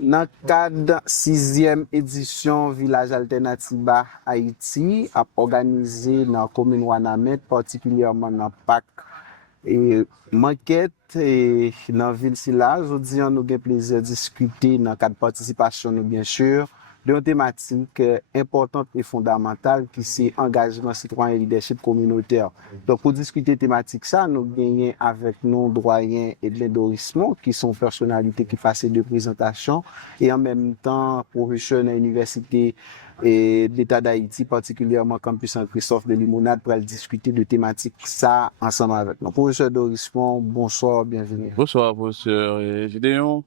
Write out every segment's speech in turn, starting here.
Dans le cadre 6e édition Village Alternatiba Haïti, a organisé dans la commune Wanamet, particulièrement dans le parc et Manquette et dans la ville Silla. Aujourd'hui, nous avons le plaisir de discuter dans le cadre de participation, bien sûr, d'une thématique importante et fondamentale qui c'est engagement citoyen et leadership communautaire. Donc, pour discuter de thématique ça, nous gagnons avec nous doyen Edlin Dorismont, qui sont personnalités qui passent de présentation et en même temps professeur à l'université et l'État d'Haïti, particulièrement Campus Saint-Christophe de Limonade, pour discuter de thématiques ça ensemble avec nous. Professeur Dorismont, bonsoir, bienvenue. Bonsoir, professeur Gédéon.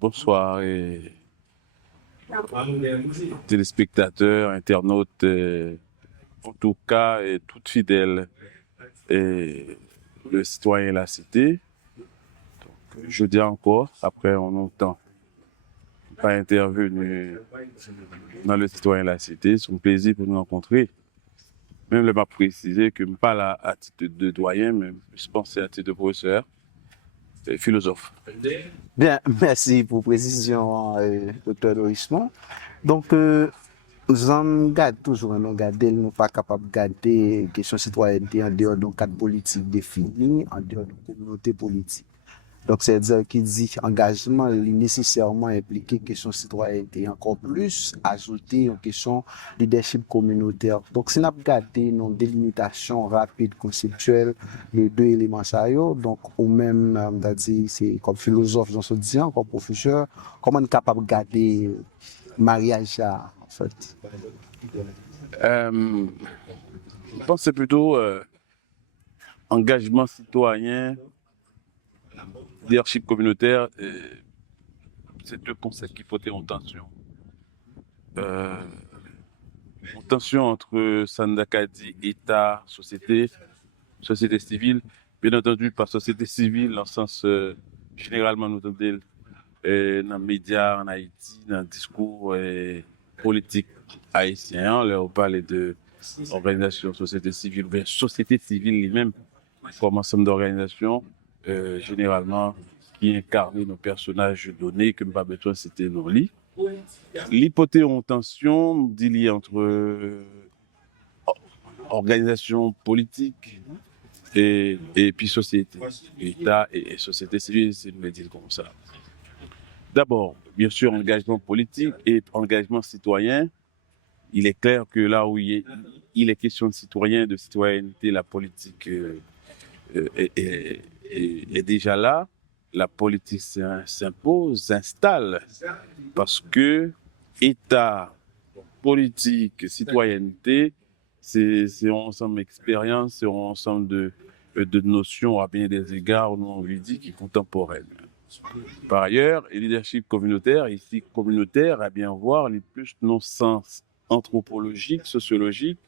Bonsoir, téléspectateurs, internautes, en tout cas, toutes fidèles, le citoyen et la cité. Donc, je dis encore, après on entend pas intervenu dans le citoyen et la cité, c'est un plaisir pour nous rencontrer. Même le m'a précisé que je ne pas là à titre de doyen, mais je pense à titre de professeur. Philosophe. Bien, merci pour précision, docteur Dorismont. Donc, nous avons toujours regardé, nous pas capable de garder la question de citoyenneté en dehors d'un cadre politique défini, en dehors d'une communauté politique. Donc, c'est-à-dire qu'il dit engagement nécessairement impliqué question citoyenneté, encore plus ajouter une question leadership communautaire. Donc, si nous regardons une délimitation rapide, conceptuelle, les deux éléments ça y est, donc, ou même, c'est comme philosophe, j'en suis dit, comme professeur, comment on est capable de garder mariage en fait? Je pense que c'est plutôt engagement citoyen, leadership communautaire, c'est deux concepts qu'il faut être en tension. En tension entre Sandakadi, État, société civile. Bien entendu, par société civile, dans le sens généralement nous entendons dans les médias en Haïti, dans le discours politique haïtien, là on parle de organisation société civile, ou bien société civile lui-même, comme ensemble d'organisations, généralement qui incarnent nos personnages donnés, que pas besoin de citer nos lits. L'hypothèse en tension dit entre organisation politique et puis société, État et société civile, c'est nous le dire comme ça. D'abord, bien sûr, engagement politique et engagement citoyen. Il est clair que là où il est question de citoyen, de citoyenneté, la politique est déjà là. La politique s'impose, s'installe, parce que État, politique, citoyenneté, c'est un ensemble d'expériences, c'est un ensemble de notions à bien des égards, on lui dit, qui est contemporaine. Par ailleurs, le leadership communautaire, ici communautaire, à bien voir les plus non-sens anthropologique, sociologique,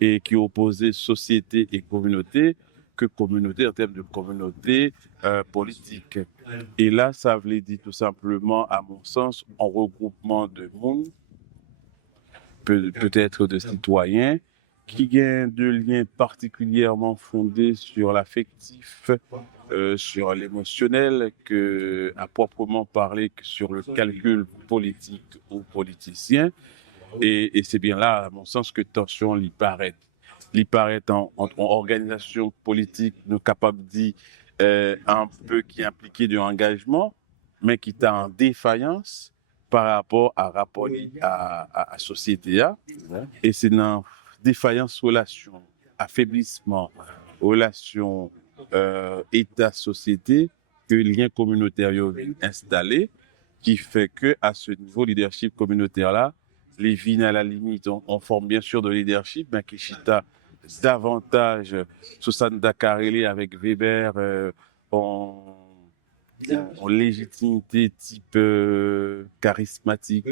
et qui opposait société et communauté, que communauté en termes de communauté politique. Et là, ça veut dire tout simplement, à mon sens, un regroupement de monde, peut-être de citoyens, qui gagnent de liens particulièrement fondés sur l'affectif, sur l'émotionnel, que à proprement parler que sur le calcul politique ou politicien. Et c'est bien là, à mon sens, que tension l'y paraît. L'y paraît en organisation politique, nous capable de dire un peu qui est impliqué de engagement, mais qui est en défaillance par rapport à rapport à la société. Et c'est dans défaillance relation, affaiblissement, relation État-société que le lien communautaire est installé, qui fait que à ce niveau leadership communautaire-là, les vignes à la limite, on forme bien sûr de leadership, mais qui chita davantage Susan Dakarele avec Weber en légitimité type charismatique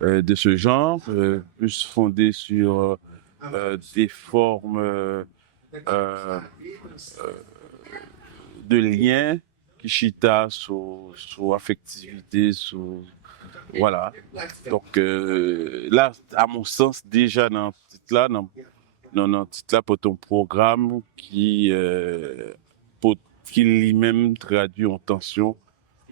de ce genre, plus fondé sur des formes de liens qui chita sur affectivité, sur voilà. Donc là, à mon sens, déjà dans ce titre-là, dans titre-là pour ton programme qui lui-même traduit en tension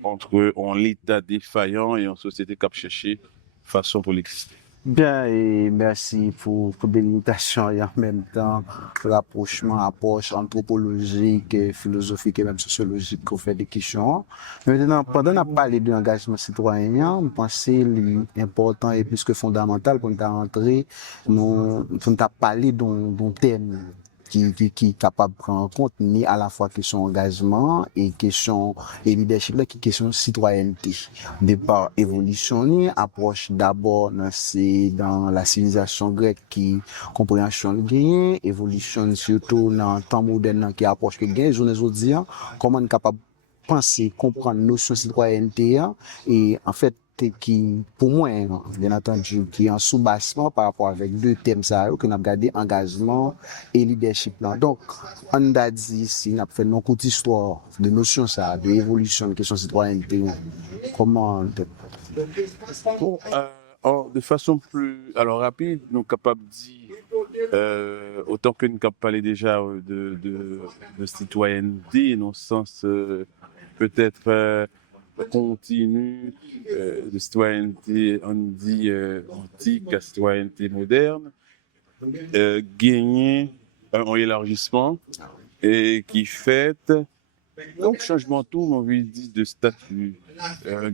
entre un l'État défaillant et une société qui a cherché façon pour l'exister. Bien, et merci pour délimitation et en même temps rapprochement, approche anthropologique, et philosophique et même sociologique qu'on fait des questions. Maintenant, pendant qu'on a parlé de l'engagement citoyen, je pense que l'important et plus que fondamental pour nous rentrer, pour nous parler d'un thème qui est capable de prendre en compte ni à la fois question engagement et question et leadership là qui question citoyenneté de par évolution ni approche d'abord c'est dans la civilisation grecque qui compréhension gain évolution surtout dans le temps moderne qui approche que gain journée aujourd'hui comment on est capable penser comprendre notion citoyenneté et en fait qui, pour moi, bien entendu, qui est en sous-bassement par rapport avec deux thèmes ça, que nous avons regardé engagement et leadership. Là. Donc, on a dit, si on a fait une courte histoire de notion ça, de évolution de question citoyenneté, comment Bon, de façon plus rapide, nous sommes capables de dire, autant que nous sommes parlé déjà de citoyenneté, dans le sens peut-être continu de citoyenneté, on dit antique à citoyenneté moderne, gagner un élargissement et qui fait donc changement tout, on veut dire de statut,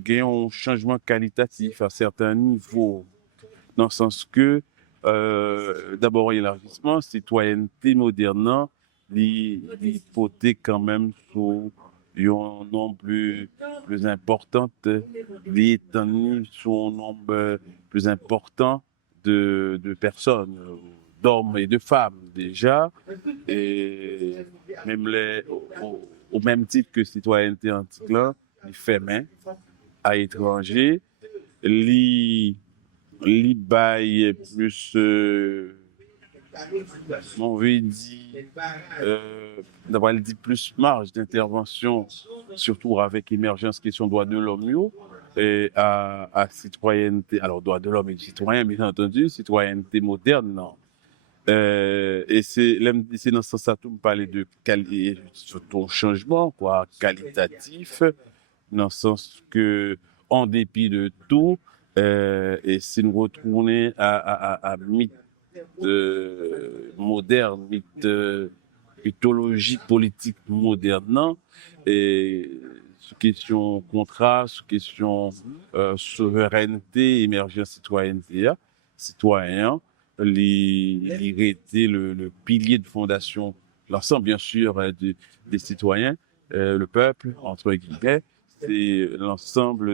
gagner un changement qualitatif à certains niveaux, dans le sens que d'abord élargissement, citoyenneté moderne, l'hypothèque quand même sur un nombre plus important, l'étendue sur un nombre plus important de personnes, d'hommes et de femmes déjà, et même au même titre que citoyenneté antique là, les femmes à étrangers, les bail plus on veut dire d'avoir dit plus marge d'intervention, surtout avec émergence question droit de l'homme et à citoyenneté, alors droit de l'homme et citoyen bien entendu, citoyenneté moderne non. Et c'est dans ce sens ça tout me parler de surtout changement quoi qualitatif, dans le sens que en dépit de tout et si nous retournons à mythe moderne, mythologie politique moderne, et sous question contrat, sous question souveraineté, émergence citoyenneté, citoyen, était le pilier de fondation, l'ensemble bien sûr des citoyens, le peuple, entre guillemets, c'est l'ensemble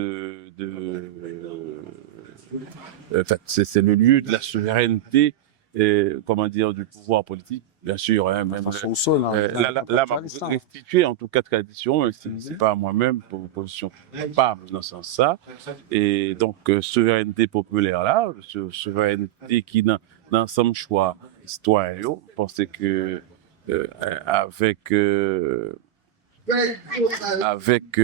c'est le lieu de la souveraineté, comment dire, du pouvoir politique, bien sûr, hein, même la restituer en tout cas tradition, c'est pas moi-même pour position pas dans ce sens-là, et donc souveraineté populaire là, souveraineté qui dans l'ensemble choix citoyen, je pense que avec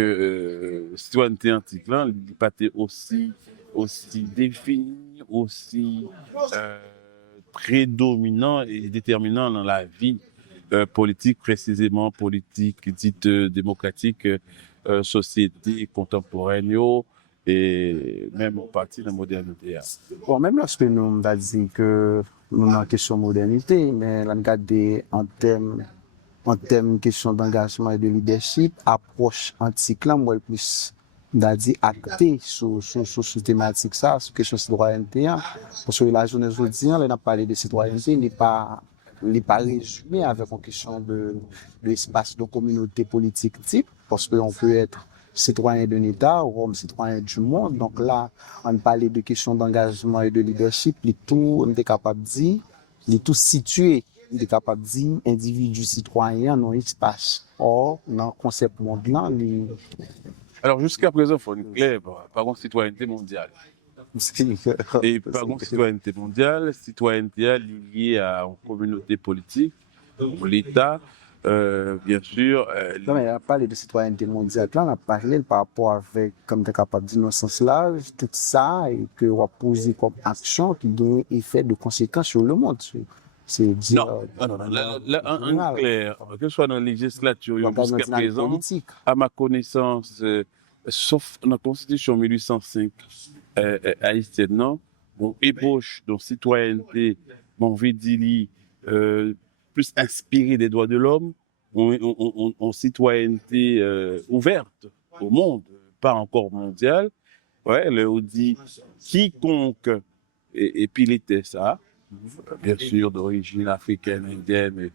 citoyenneté antique là, il pas aussi défini, aussi prédominant et déterminant dans la vie politique, précisément politique dite démocratique, société contemporaine et même en partie de la modernité. Bon, même lorsque nous avons dit que nous avons une question de modernité, mais nous avons en termes de question d'engagement et de leadership, approche antique là, moi, le plus dit acté sur thématique ça, sur question de citoyenneté. Parce que la journée aujourd'hui, on a parlé de citoyenneté, il n'est pas résumé avec une question de l'espace de communauté politique type, parce qu'on peut être citoyen d'un État ou citoyen du monde. Donc là, on parlait de questions d'engagement et de leadership, on est capable de dire, il est tout situé. Il est capable de dire individu citoyen dans l'espace. Or, dans le concept mondial, alors jusqu'à présent, il faut être clair, par contre, citoyenneté mondiale. Et par contre, citoyenneté mondiale, citoyenneté liée à une communauté politique, l'État, bien sûr. Non, mais on a parlé de citoyenneté mondiale. Là, on a parlé par rapport avec, comme tu es capable de dire, dans ce sens-là, tout ça, et que on va poser comme action qui donne effet de conséquences sur le monde. C'est dire, en clair, que ce soit dans la législature ou jusqu'à présent, à ma connaissance, sauf dans la Constitution 1805 haïtienne, non, bon, ébauche de citoyenneté, bon, veut dire, plus inspirée des droits de l'homme, on citoyenneté ouverte au monde, pas encore mondiale. Ouais, là, on dit quiconque, et puis il était ça, bien sûr, d'origine africaine, indienne,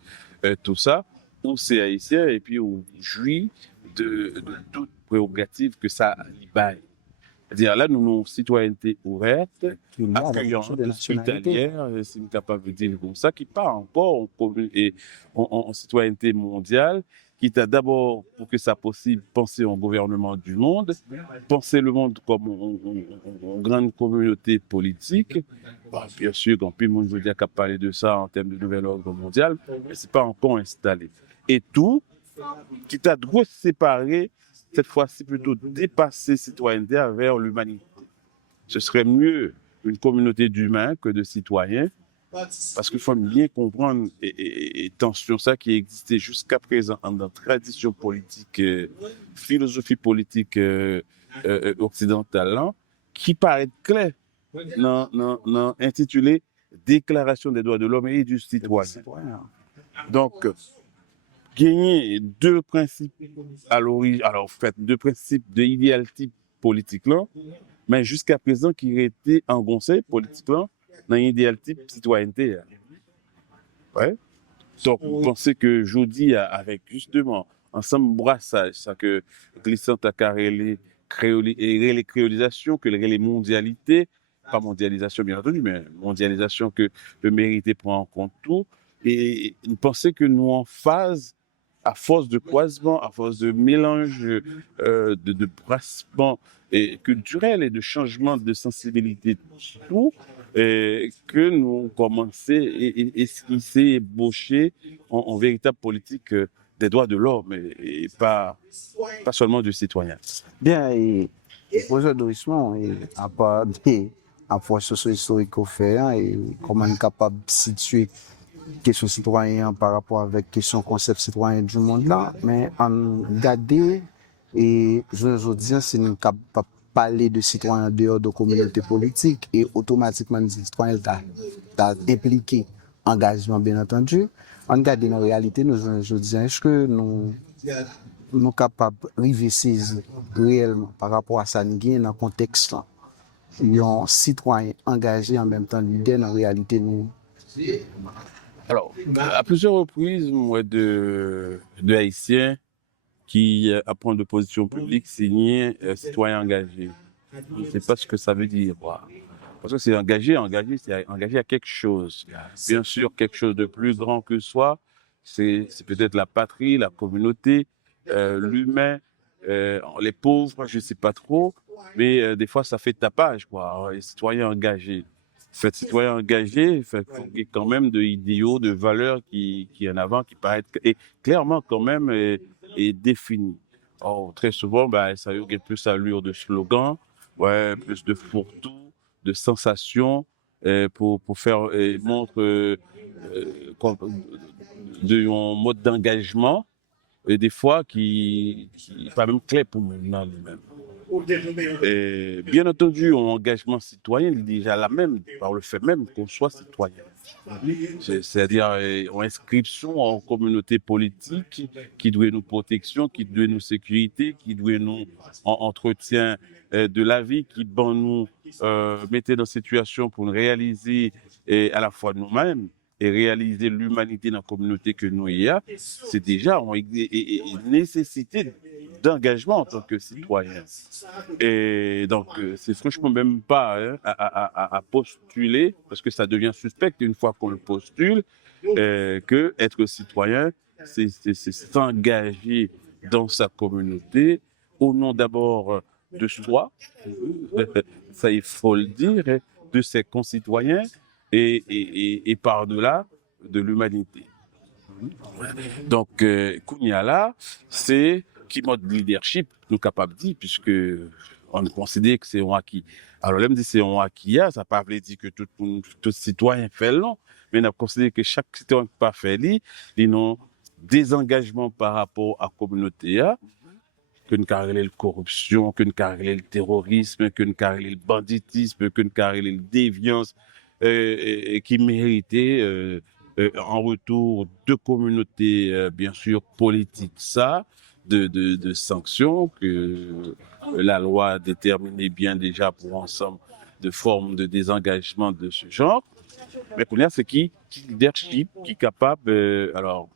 tout ça, ou c'est haïtien, et puis on jouit de toute prérogative que ça baille. C'est-à-dire là, nous avons une citoyenneté ouverte, accueillante, hospitalière, si nous sommes capables de dire comme ça, qui part encore en citoyenneté mondiale, qui t'a d'abord, pour que ça possible, penser au gouvernement du monde, penser le monde comme une grande communauté politique. Bon, bien sûr, quand plus le monde veut dire qu'à parler de ça en termes de nouvel ordre mondial, mais ce n'est pas encore installé. Et tout, qui t'a de séparé cette fois-ci plutôt dépasser citoyenneté vers l'humanité. Ce serait mieux une communauté d'humains que de citoyens, parce qu'il faut bien comprendre et tension ça qui existait jusqu'à présent dans la tradition politique, philosophie politique occidentale, hein, qui paraît clair intitulé Déclaration des droits de l'homme et du citoyen. Donc, gagner deux principes à l'origine, alors en fait, deux principes de idéal type politique là, mais jusqu'à présent qui étaient engoncés politique là dans l'idéal type citoyenneté. Ouais. Donc, vous pensez que je dis avec justement ensemble brassage, ça que glissant à carré les créolisations, que les mondialités, pas mondialisation bien entendu, mais mondialisation que le mérité prend en compte tout, et vous pensez que nous en phase à force de croisement, à force de mélange, de brassement et culturel et de changement de sensibilité, tout, que nous commençons et s'est ébauché en véritable politique des droits de l'homme et pas seulement du citoyen. Bien, et aujourd'hui, à part des approches socio-historiques qu'on fait, et comment on est capable de situer question citoyen par rapport avec question concept citoyen du monde là, mais en garder et je dis c'est nous capable parler de citoyen dehors de communauté politique et automatiquement les citoyens t'a impliqué engagement bien entendu. En garder nos réalités, je dis est-ce que nous capables de arriver saisir réellement par rapport à ça nous dans le contexte là. Un citoyen engagé en même temps leader dans la réalité nous. Alors, à plusieurs reprises, moi, de Haïtiens qui apprennent de position publique signé citoyen engagé. Je ne sais pas ce que ça veut dire. Quoi. Parce que c'est engagé, c'est engagé à quelque chose. Bien sûr, quelque chose de plus grand que soi. C'est peut-être la patrie, la communauté, l'humain, les pauvres, je ne sais pas trop. Mais des fois, ça fait tapage, quoi. Les citoyens engagés. Fait citoyen engagé, fait quand même de idéaux, de valeurs qui en avant, qui paraissent et clairement quand même est défini. Or, très souvent, ça a eu plus allure de slogan, ouais, plus de fourre-tout, de sensations, pour faire montre de un mode d'engagement, et des fois qui pas même clair pour nous lui-même. Et bien entendu, un engagement citoyen est déjà la même, par le fait même qu'on soit citoyen. C'est-à-dire une inscription en communauté politique qui doit nous protection, qui doit nous sécurité, qui doit nous entretien de la vie, qui nous mettait dans situation pour nous réaliser à la fois nous-mêmes et réaliser l'humanité dans la communauté que nous y a, c'est déjà une nécessité d'engagement en tant que citoyen. Et donc, c'est franchement même pas à postuler, parce que ça devient suspect une fois qu'on le postule, que être citoyen, c'est s'engager dans sa communauté, au nom d'abord de soi, ça il faut le dire, de ses concitoyens, et par-delà de l'humanité. Donc, Kounia là, c'est qui mode leadership nous capable de dire, puisque on considère que c'est un acquis. Alors, là, me dit c'est un acquis, ça ne veut pas dire que tout citoyen fait long, mais on a considéré que chaque citoyen ne peut pas faire lui, ils ont des engagements par rapport à la communauté, que nous carrelons la corruption, que nous carrelons le terrorisme, que nous carrelons le banditisme, que nous carrelons la déviance, et qui méritait en retour de communautés, bien sûr, politiques, ça, de sanctions que la loi déterminait bien déjà pour ensemble de formes de désengagement de ce genre. Mais qu'on a, c'est qui leadership, qui est capable, alors,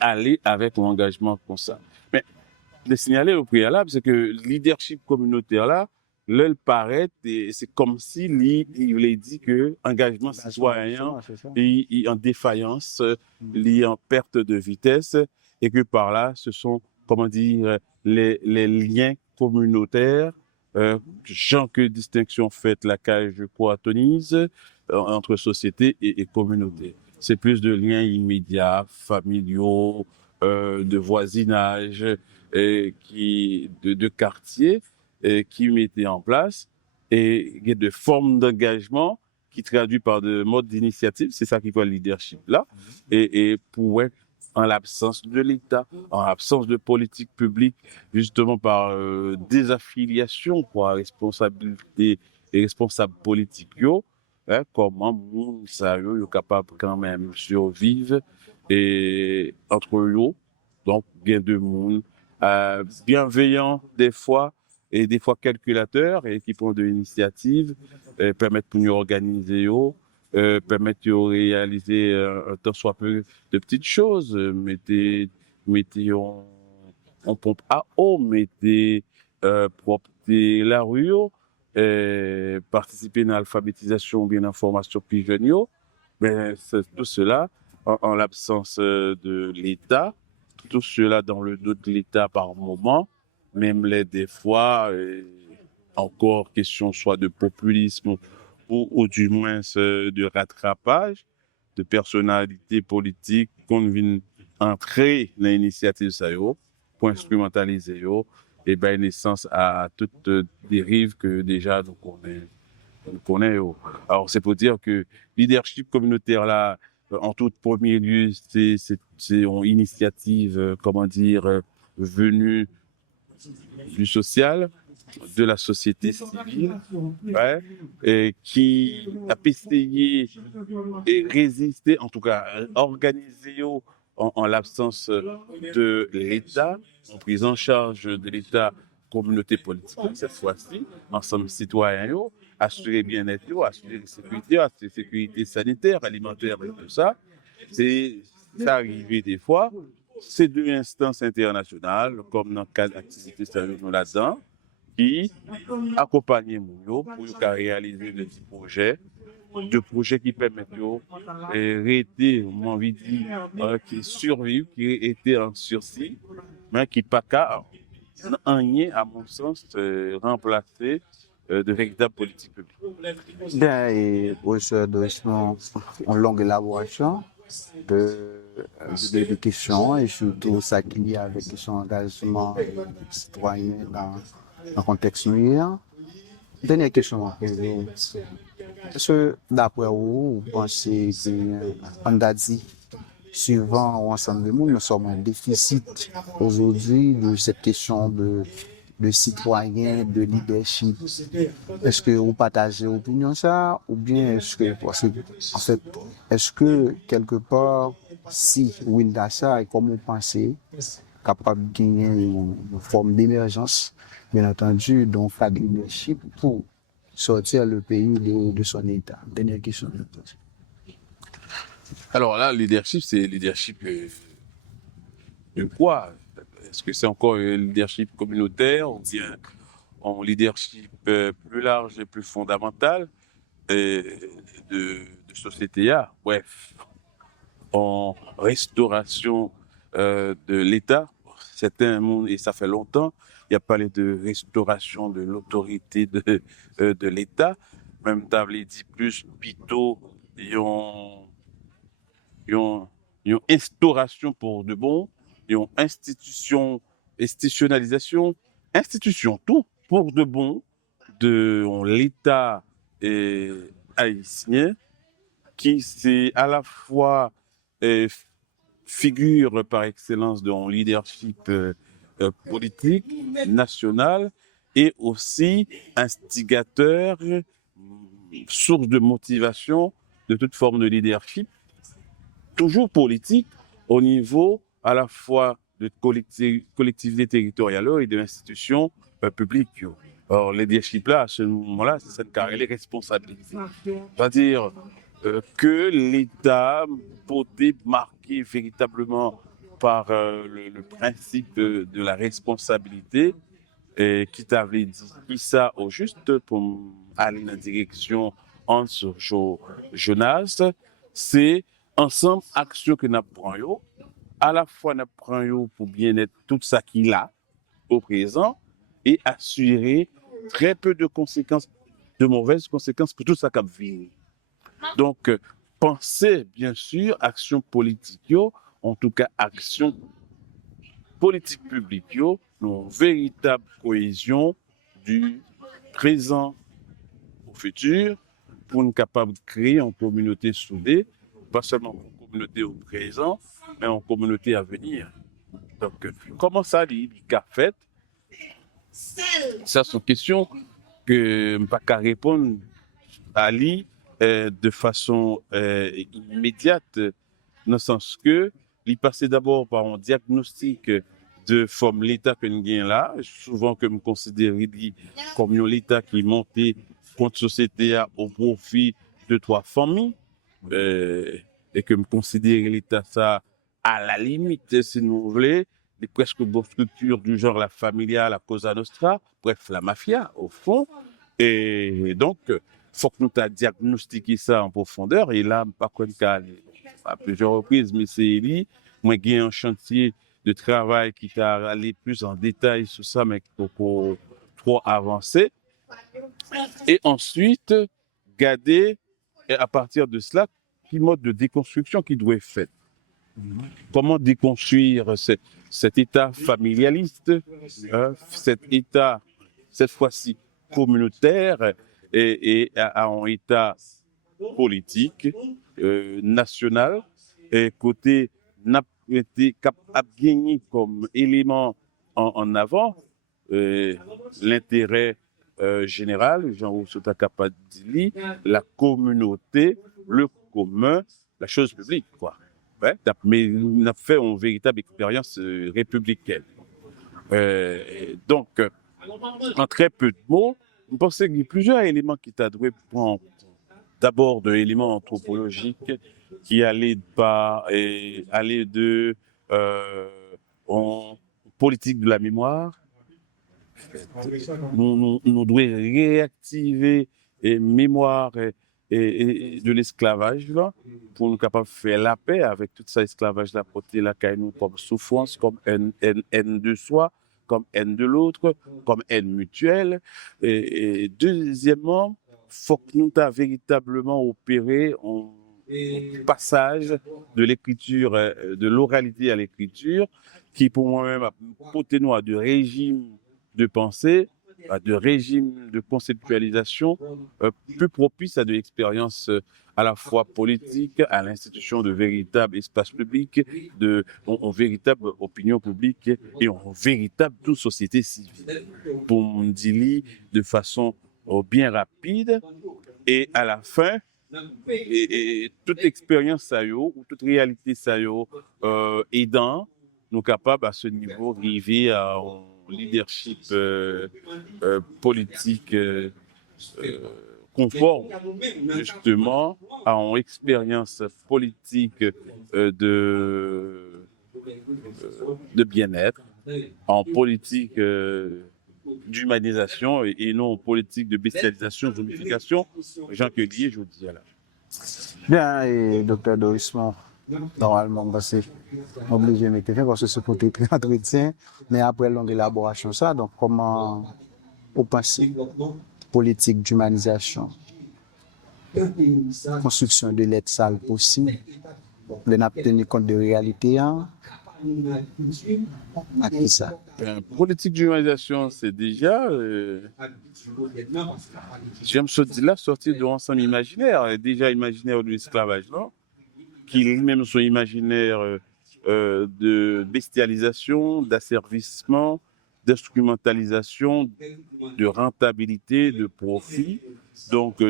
aller avec un engagement comme ça. Mais de signaler au préalable, c'est que le leadership communautaire là, le paraît, et c'est comme si il voulait dit que engagement citoyen est en défaillance, est en perte de vitesse, et que par là, ce sont, comment dire, les liens communautaires, gens que distinction faite la cage, je crois, tonise, entre société et communauté. C'est plus de liens immédiats, familiaux, de voisinage, de quartier qui mettaient en place et de formes d'engagement qui traduit par de modes d'initiative, c'est ça qui fait le leadership là, et pour en l'absence de l'État, en l'absence de politique publique, justement par désaffiliation, quoi, responsabilité et responsables politiques, comment moun sa yo capable quand même survivre et entre eux, donc bien de monde bienveillant des fois et des fois calculateur et qui prend de l'initiative, permettent pour nous organiser permettent de réaliser un tant soit peu de petites choses, mettez en pompe à eau, mettez propter la rue, participer à l'alphabétisation ou bien à la formation plus jeune, mais tout cela en l'absence de l'État, tout cela dans le dos de l'État par moment, même des fois, encore question soit de populisme ou du moins de rattrapage de personnalités politiques qu'on vient entrer dans l'initiative ça pour instrumentaliser et ben naissance à toute dérive que déjà nous connaissons. Alors c'est pour dire que leadership communautaire là, en tout premier lieu, c'est une initiative, comment dire, venue du social, de la société civile, ouais, et qui a essayé et résister, en tout cas organiser en l'absence de l'État, en prise en charge de l'État, communauté politique, cette fois-ci, ensemble citoyens, assurer bien-être, assurer la sécurité sanitaire, alimentaire et tout ça. C'est arrivé des fois. Ces deux instances internationales, comme dans le cadre d'activités sérieuses là-dedans, qui accompagnent nous pour réaliser des petits projets, de projets qui permettent de rester, j'ai envie de dire, qui survivent, qui étaient en sursis, mais qui pas qu'à rien, à mon sens, remplacer de véritables politiques publiques. Bien, et professeur Dorisman, en longue élaboration de questions et surtout ça qu'il y a avec son engagement citoyen dans le contexte nuire. Dernière question pour vous. Est-ce que d'après vous, vous pensez qu'on a dit, suivant l'ensemble du monde, nous sommes en déficit aujourd'hui de cette question de citoyen, de leadership? Est-ce que vous partagez l'opinion ça ou bien est-ce que, parce que, en fait, est-ce que quelque part, si Winda ça et comme vous pensez, capable de gagner une forme d'émergence, bien entendu, donc pas de leadership pour sortir le pays de son état? Dernière question. Alors là, leadership, c'est leadership de quoi? Est-ce que c'est encore un leadership communautaire ou bien un leadership plus large et plus fondamental de société? Bref, en restauration de l'État, certains mondes, et ça fait longtemps, il y a parlé de restauration de l'autorité de l'État, même table dit plus, plutôt, ils ont instauration pour de bon, ils ont institutionnalisation, institution, tout pour de bon de l'État haïtien, qui c'est à la fois figure par excellence de leadership politique, national, et aussi instigateur, source de motivation de toute forme de leadership, toujours politique, au niveau à la fois de collectivités territoriales et de institutions publiques. Alors, le leadership là, à ce moment-là, c'est cette carrière, les responsabilités. C'est-à-dire que l'État peut être marqué véritablement par le principe de la responsabilité, qui t'avait dit ça au juste pour aller dans la direction Hans Jonas, c'est ensemble action que nous prenons, à la fois nous prenons pour bien-être tout ça qu'il a au présent et assurer très peu de conséquences, de mauvaises conséquences pour tout ça qui vient. Donc, penser bien sûr action politique, en tout cas action politique publique, une véritable cohésion du présent au futur pour nous capable de créer une communauté soudée, pas seulement une communauté au présent, mais une communauté à venir. Donc, comment ça, il a fait? Ça, c'est une question que je ne peux pas répondre à lui de façon immédiate, dans le sens que il passait d'abord par un diagnostic de forme l'État que nous avons là, souvent que je considère comme un État qui est monté contre la société au profit de 3 familles, et que je considère l'État ça à la limite, si nous voulons, des presque bonnes structures du genre la familia, la Cosa Nostra, bref, la mafia, au fond. Et donc, il faut que nous diagnostiquions ça en profondeur. Et là, par contre, à plusieurs reprises, mais c'est lui, moi, j'ai un chantier de travail qui t'a allé plus en détail sur ça, mais pour trop avancer. Et ensuite, garder, et à partir de cela, quel mode de déconstruction qui doit être fait. Comment déconstruire cet état familialiste, cet état, cette fois-ci communautaire, et à un état politique, national, et côté n'a été capable de gagner comme élément en avant l'intérêt général, Jean-Rousseau est capable de dire, la communauté, le commun, la chose publique, quoi. Ouais, mais on a fait une véritable expérience républicaine. Donc, en très peu de mots, je pense qu'il y a plusieurs éléments qui t'adouent prendre. D'abord, de éléments anthropologiques qui allaient de en politique de la mémoire. Nous devons réactiver mémoire et de l'esclavage là, pour nous capables de faire la paix avec tout ça esclavage là, porter la nous comme souffrance, comme haine de soi, comme haine de l'autre, comme haine mutuelle. Et deuxièmement, faut que nous avons véritablement opéré un passage de l'écriture, de l'oralité à l'écriture, qui pour moi-même a porté nous à de régimes de pensée, à de régimes de conceptualisation plus propices à de l'expérience à la fois politique, à l'institution de véritables espaces publics, en véritable opinion publique et en véritable toute société civile. Pour me dire de façon bien rapide et à la fin, et toute expérience ça ou toute réalité ça aidant, nous capables à ce niveau d'arriver à un leadership politique conforme justement à une expérience politique de bien-être, en politique d'humanisation et non en politique de bestialisation, zombification. Jean Kelly, je vous dis là. Bien, et docteur Dorisman, normalement, c'est obligé de mettre fin parce que c'est pour très entretien, mais après longue élaboration, ça, donc comment vous pensez politique d'humanisation, construction de l'aide sale possible, de n'a tenir compte de réalité, à qui ça? Politique d'humanisation, c'est déjà, j'aime ce dire-là, sortir de l'ensemble imaginaire, déjà imaginaire de l'esclavage, non? Qui lui-même sont imaginaires de bestialisation, d'asservissement, d'instrumentalisation, de rentabilité, de profit, donc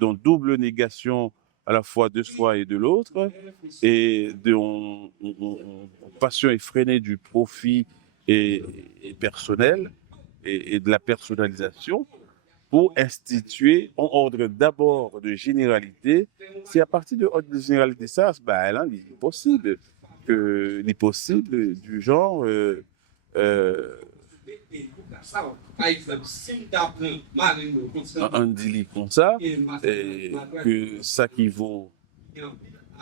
donc double négation à la fois de soi et de l'autre, et de passion effrénée du profit et personnel et de la personnalisation pour instituer un ordre d'abord de généralité. C'est à partir de ordre de généralité ça, ben là, il est possible du genre un délit comme ça, et que ça qui vaut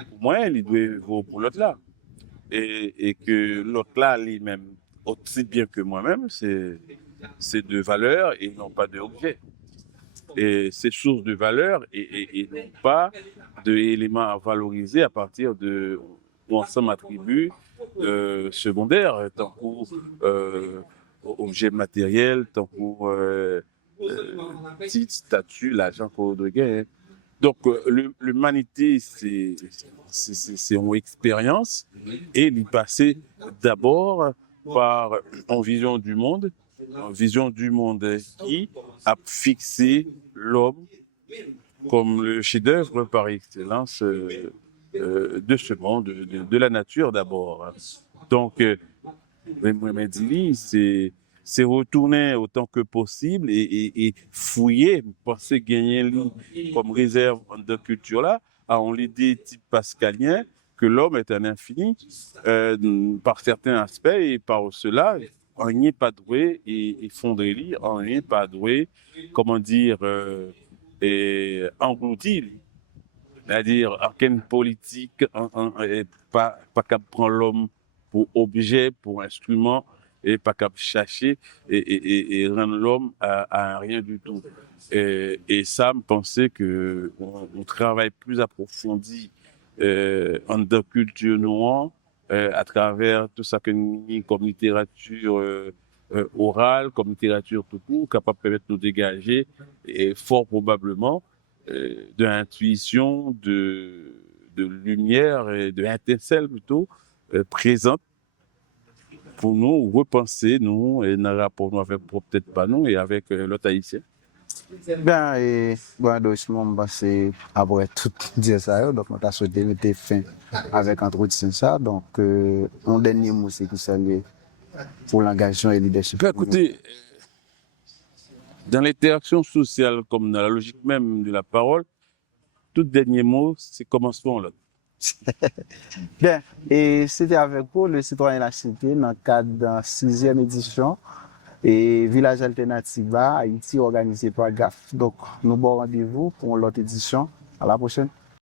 pour moi, il doit vaut pour l'autre là. Et que l'autre là, lui-même, aussi bien que moi-même, c'est de valeur et non pas de objet. Et c'est source de valeur et non pas d'éléments à valoriser à partir de ensemble attributs secondaires, tant pour objets matériels, tant pour titre, statut, l'argent qu'on de gain. Donc, l'humanité, c'est une expérience et il passait d'abord par une vision du monde qui a fixé l'homme comme le chef-d'œuvre par excellence de ce monde, de la nature d'abord. Donc, Medili, c'est retourner autant que possible et fouiller, penser gagner comme réserve de culture là, à l'idée type pascalien que l'homme est un infini par certains aspects et par cela, on n'y est pas doué et fondré, on n'y est pas doué, comment dire, et englouti. C'est-à-dire, aucune politique, pas qu'à prendre l'homme pour objet, pour instrument, et pas qu'à chercher et rendre l'homme à rien du tout. Et ça, me pensait que on travaille plus approfondi en de culture noire à travers tout ça que nous comme littérature orale, comme littérature tout court, capable de permettre de nous dégager et fort probablement de l'intuition, de lumière et de étincelle plutôt présente pour nous repenser, nous, et dans le rapport nous avec peut-être pas nous, et avec l'autre haïtien. Ben, et bon, doucement, c'est après tout dire ça, donc on a souhaité mettre fin avec entretien ça. Donc, un dernier mot, c'est que ça pour l'engagement et le leadership. Écoutez, dans l'interaction sociale, comme dans la logique même de la parole, tout dernier mot, c'est commencement là. Bien, et c'était avec vous, le citoyen de la cité, dans le cadre de la 6e édition et Village Alternativa Haïti organisé par GAF. Donc, nous bon rendez-vous pour l'autre édition. À la prochaine.